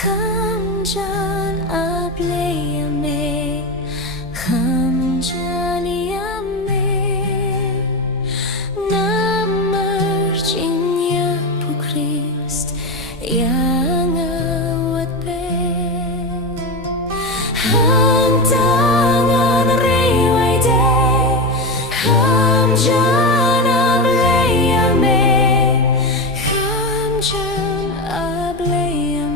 Khamjan ableyame, khamjaniyame, namarjinya pu Christ yang awat be, hantangan rewai de, khamjan ableyame, khamjan ableyame.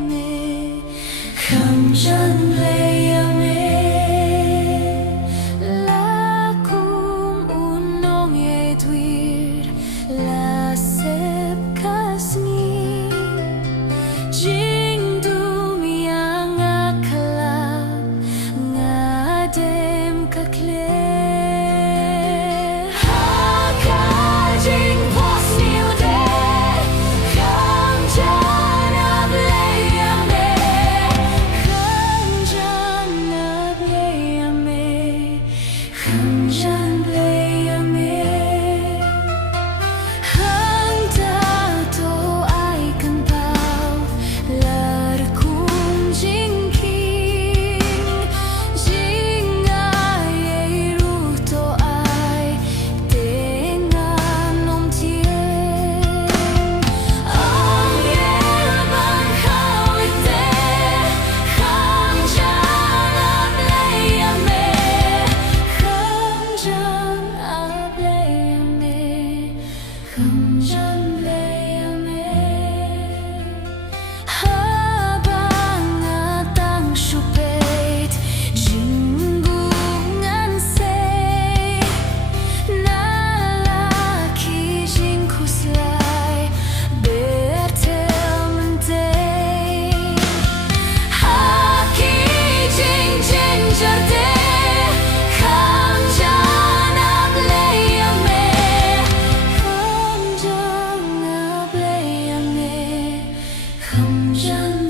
Khamjan ableyame, lakum unong edwir, lasep kasni, jing dumiyang akalap, ngadem kakle. Hakajing posniu de, khamjan ableyame. Khamjan ableyame, hangta to ai kan pau, lar kum jing king, jing ai ru to ai, dengan om tien, om yeban kawite, khamjan ableyame. Khamjan ableyame, khamjan ableyame, habang atang syupet, jinggungan say, nalaki jing kuslay, bertel mentay, haki jing ginger day. Khamjan ableyame, khamjan ableyame, khamjan